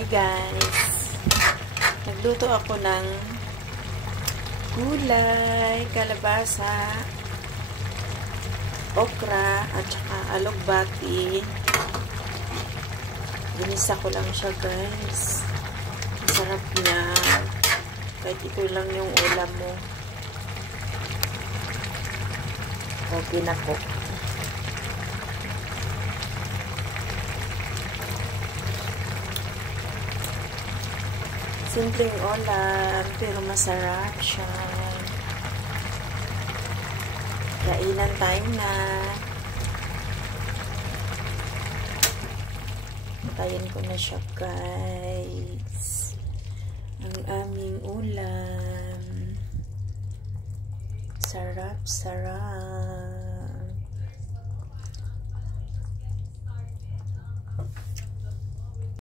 Hi guys! Nagluto ako ng gulay, kalabasa, okra, at saka alugbati. Ginisa ko lang siya guys. Masarap niya. Kahit ito lang yung ulam mo. Okay na po. Simpleng ulam, pero masarap siya. Kainan time na. Patayin ko na siya, guys. Ang aming ulam. Sarap, sarap.